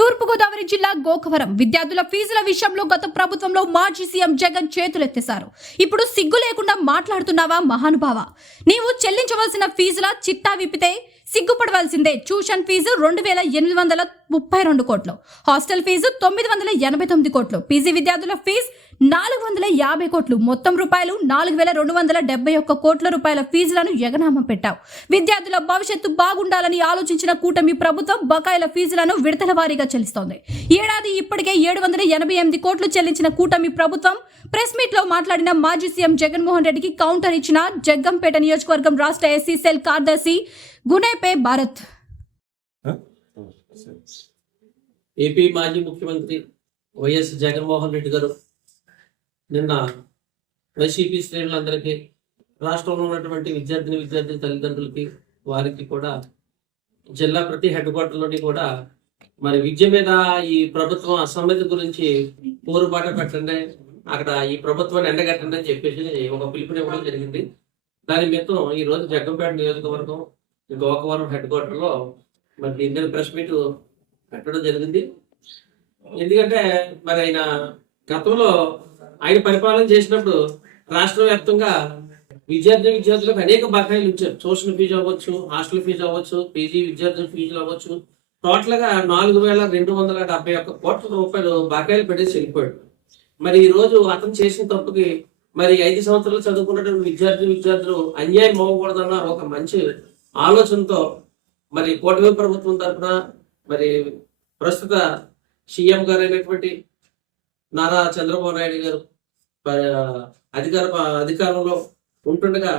తూర్పుగోదావరి జిల్లా గోకవరం. విద్యార్థుల ఫీజుల విషయంలో గత ప్రభుత్వంలో మాజీ సీఎం జగన్ చేతులెత్తేశారు. ఇప్పుడు సిగ్గు లేకుండా మాట్లాడుతున్నావా మహానుభావ? నీవు చెల్లించవలసిన ఫీజుల చిట్టా విప్పితే సిగ్గుపడవలసిందే. ట్యూషన్ ఫీజు రెండు వేల ఎనిమిది వందల ముప్పై రెండు కోట్లు. హాస్టల్ ఫీజు తొమ్మిది వందల ఎనభై తొమ్మిది కోట్లు. పీజీ విద్యార్థుల ఫీజు నాలుగు వందల యాభై కోట్లు మొత్తం రూపాయలు నాలుగు వేల రెండు వందల డెబ్బై ఒక్క కోట్ల రూపాయల ఫీజులను ఎగనామం పెట్టావు. విద్యార్థుల భవిష్యత్తు బాగుండాలని ఆలోచించిన కూటమి ప్రభుత్వం బకాయిల ఫీజులను విడతల వారీగా చెల్లిస్తోంది. ఏడాది ఇప్పటికే ఏడు వందల ఎనభై ఎనిమిది కోట్లు చెల్లించిన కూటమి ప్రభుత్వం ప్రెస్ మీట్లో మాట్లాడిన మాజీ సీఎం జగన్మోహన్ రెడ్డికి కౌంటర్ ఇచ్చిన జగ్గంపేట నియోజకవర్గం రాష్ట్ర ఎస్సీ సెల్ కార్యదర్శి గునేపే భారత్. ఏపీ మాజీ ముఖ్యమంత్రి వైఎస్ జగన్మోహన్ రెడ్డి గారు నిన్న వైసీపీ శ్రేణులందరికీ రాష్ట్రంలో ఉన్నటువంటి విద్యార్థిని విద్యార్థి తల్లిదండ్రులకి వారికి కూడా జిల్లా ప్రతి హెడ్ క్వార్టర్లోని కూడా మరి విద్య మీద ఈ ప్రభుత్వం అసమ్మతి గురించి పోరుబాట పెట్టండి అక్కడ ఈ ప్రభుత్వాన్ని ఎండగట్టండి అని చెప్పేసి ఒక పిలుపునివ్వడం జరిగింది. దాని మిత్తం ఈ రోజు జగ్గంపేట నియోజకవర్గం గోకవరం హెడ్ క్వార్టర్లో మరి ఇండియన్ ప్రెస్ మీట్ పెట్టడం జరిగింది. ఎందుకంటే మరి ఆయన గతంలో ఆయన పరిపాలన చేసినప్పుడు రాష్ట్ర వ్యాప్తంగా విద్యార్థి విద్యార్థులకు అనేక బకాయిలు ఇచ్చారు. ట్యూషన్ ఫీజు అవ్వచ్చు హాస్టల్ ఫీజు అవ్వచ్చు పీజీ విద్యార్థుల ఫీజులు అవ్వచ్చు. టోటల్గా నాలుగు వేల రెండు వందల డెబ్బై ఒక్క కోట్ల రూపాయలు బకాయిలు పెట్టేసి వెళ్ళిపోయాడు. మరి ఈ రోజు అతను చేసిన తప్పుకి మరి ఐదు సంవత్సరాలు చదువుకున్నటువంటి విద్యార్థి విద్యార్థులు అన్యాయం అవ్వకూడదన్న ఒక మంచి ఆలోచనతో మరి కూటమి ప్రభుత్వం తరఫున మరి ప్రస్తుత సీఎం గారు అయినటువంటి నారా చంద్రబాబు నాయుడు గారు అధికార అధికారంలో ఉంటుండగా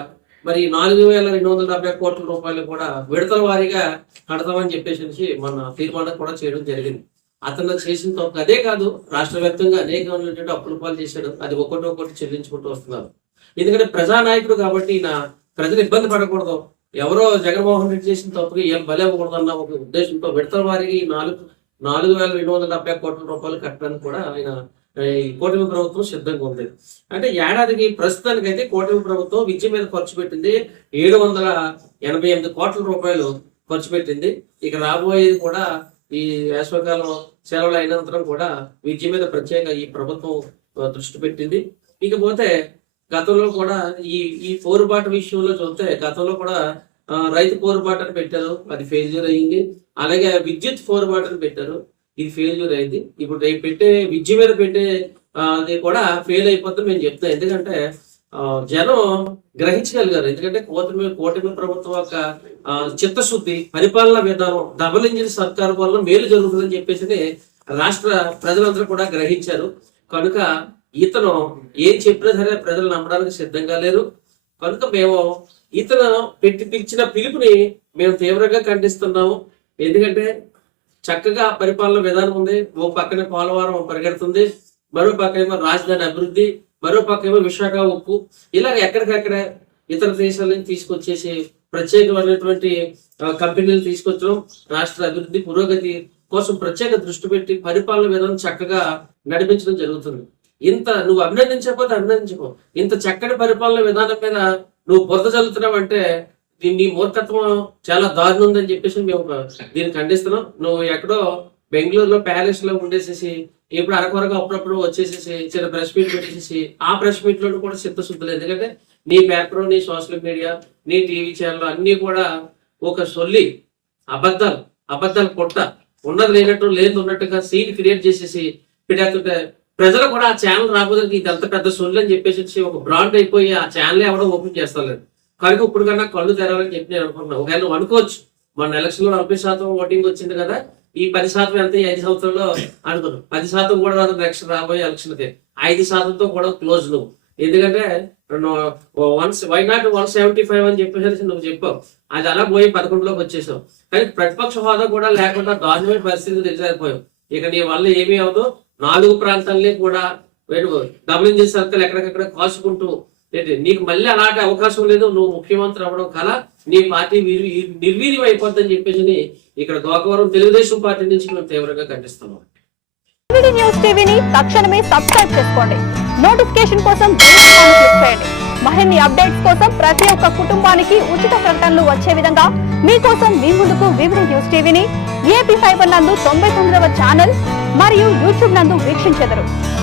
మరి నాలుగు వేల రెండు వందల డెబ్బై కోట్ల రూపాయలు కూడా విడతల వారీగా కడతామని చెప్పేసి మన తీర్మానం కూడా చేయడం జరిగింది. అతను చేసిన తప్పు అదే కాదు రాష్ట్ర వ్యాప్తంగా అనేకమైనటువంటి అప్పుల పాలు చేశాడు. అది ఒకటి ఒకటి చెల్లించుకుంటూ వస్తున్నారు. ఎందుకంటే ప్రజానాయకుడు కాబట్టి ఈయన ప్రజలు ఇబ్బంది పడకూడదు. ఎవరో జగన్మోహన్ రెడ్డి చేసిన తప్పుకి ఏం బలి అన్న ఒక ఉద్దేశంతో విడతల వారికి ఈ నాలుగు నాలుగు వేల రెండు వందల డెబ్బై కోట్ల రూపాయలు కట్టడానికి కూడా ఆయన ఈ కూటమి ప్రభుత్వం సిద్ధంగా ఉంది. అంటే ఏడాదికి ప్రస్తుతానికి అయితే కూటమి ప్రభుత్వం విద్య మీద ఖర్చు పెట్టింది ఏడు వందల ఎనభై ఎనిమిది కోట్ల రూపాయలు ఖర్చు పెట్టింది. ఇక రాబోయేది కూడా ఈ వేసవికాలం సెలవులు అయినంతరం కూడా విద్య మీద ప్రత్యేక ఈ ప్రభుత్వం దృష్టి పెట్టింది. ఇకపోతే గతంలో కూడా ఈ ఈ పోరుబాటు విషయంలో చూస్తే గతంలో కూడా రైతు పోరుబాటు అని పెట్టారు. అది ఫెయిల్యూర్ అయ్యింది. అలాగే విద్యుత్ పోరుబాటు అని పెట్టారు. ఇది ఫెయిల్యూర్ అయింది. ఇప్పుడు రేపు పెట్టే విద్య మీద పెట్టే అది కూడా ఫెయిల్ అయిపోతుంది మేము చెప్తాం ఎందుకంటే జనం గ్రహించగలిగారు. ఎందుకంటే కూటమి కూటమి ప్రభుత్వం యొక్క చిత్తశుద్ధి పరిపాలన విధానం డబుల్ ఇంజిన్ సర్కారు వల్ల మేలు జరుగుతుందని చెప్పేసి రాష్ట్ర ప్రజలందరూ కూడా గ్రహించారు. కనుక ఇతను ఏం చెప్పినా సరే ప్రజలు నమ్మడానికి సిద్ధంగా లేరు. కనుక మేము ఇతను పెట్టి పిలిచిన పిలుపుని మేము తీవ్రంగా ఖండిస్తున్నాము. ఎందుకంటే చక్కగా పరిపాలన విధానం ఉంది. ఓ పక్కన పోలవరం పరిగెడుతుంది. మరో పక్క ఏమో రాజధాని అభివృద్ధి. మరో పక్క ఏమో విశాఖ ఉప్పు ఇలాగ ఎక్కడికక్కడ ఇతర దేశాల నుంచి తీసుకొచ్చేసి ప్రత్యేకమైనటువంటి కంపెనీలు తీసుకొచ్చడం రాష్ట్ర అభివృద్ధి పురోగతి కోసం ప్రత్యేక దృష్టి పెట్టి పరిపాలన విధానం చక్కగా నడిపించడం జరుగుతుంది. ఇంత నువ్వు అభినందించకపోతే అభినందించకో. ఇంత చక్కటి పరిపాలన విధానం మీద నువ్వు బురద చల్లుతున్నావు అంటే దీన్ని మూర్ఖత్వం చాలా దారుణం ఉందని చెప్పేసి మేము దీన్ని ఖండిస్తున్నాం. నువ్వు ఎక్కడో బెంగళూరులో ప్యాలెస్లో ఉండేసేసి ఇప్పుడు అరకొరగా అప్పుడప్పుడు వచ్చేసేసి చిన్న ప్రెస్ మీట్ పెట్టేసేసి ఆ ప్రెస్ మీట్లో కూడా చిత్తశుద్ధులు ఎందుకంటే నీ పేపర్ నీ సోషల్ మీడియా నీ టీవీ ఛానల్ అన్ని కూడా ఒక సొల్లి అబద్ధాలు అబద్ధాలు పొట్ట ఉన్నది లేనట్టు లేదు ఉన్నట్టుగా సీన్ క్రియేట్ చేసేసి పెట్టేస్తుంటే ప్రజలు కూడా ఆ ఛానల్ రాబోదే ఇది అంత పెద్ద సొల్లు అని చెప్పేసి ఒక బ్రాండ్ అయిపోయి ఆ ఛానల్ ఎవడో ఓపెన్ చేస్తలేదు. కనుక ఇప్పుడు కన్నా కళ్ళు తెరవని చెప్పి నేను అనుకుంటున్నాను ఒకవేళ నువ్వు అనుకోవచ్చు మన ఎలక్షన్లో నలభై శాతం ఓటింగ్ వచ్చింది కదా ఈ పది శాతం ఎంత ఈ ఐదు సంవత్సరంలో అనుకున్నావు పది శాతం కూడా రాదు నెక్స్ట్ రాబోయే ఎలక్షన్కి. ఐదు శాతంతో కూడా క్లోజ్ నువ్వు. ఎందుకంటే one why not one seventy five అని చెప్పేసి నువ్వు చెప్పావు. అది అలా పోయి పదకొండులోకి వచ్చేసావు. కానీ ప్రతిపక్ష హోదా కూడా లేకుండా దారుణమైన పరిస్థితి తెచ్చారిపోయావు ఇక నీ వల్ల ఏమీ అవదు నాలుగు ప్రాంతాలని కూడా గమనించిన సర్కిల్ ఎక్కడికక్కడ కాసుకుంటూ లేదు నీకు మళ్ళీ అలాంటి అవకాశం లేదు నువ్వు ముఖ్యమంత్రి అవ్వడం కల నీ పార్టీ నిర్వీర్యం అయిపోద్దని చెప్పేసి ఇక్కడ దోకవరం తెలుగుదేశం పార్టీ నుంచి మేము తీవ్రంగా ఖండిస్తున్నాం. న్యూస్ టీవీని తక్షణమే సబ్స్క్రైబ్ చేసుకోండి. నోటిఫికేషన్ కోసం క్లిక్ చేయండి. మరిన్ని అప్డేట్స్ కోసం ప్రతి ఒక్క కుటుంబానికి ఉచిత ప్రకటనలు వచ్చే విధంగా మీకోసం మీ ముందుకు వివిధ న్యూస్ టీవీని ఏపీ ఫైబర్ నందు తొంభై తొమ్మిదవ ఛానల్ మరియు యూట్యూబ్ నందు వీక్షించెదరు.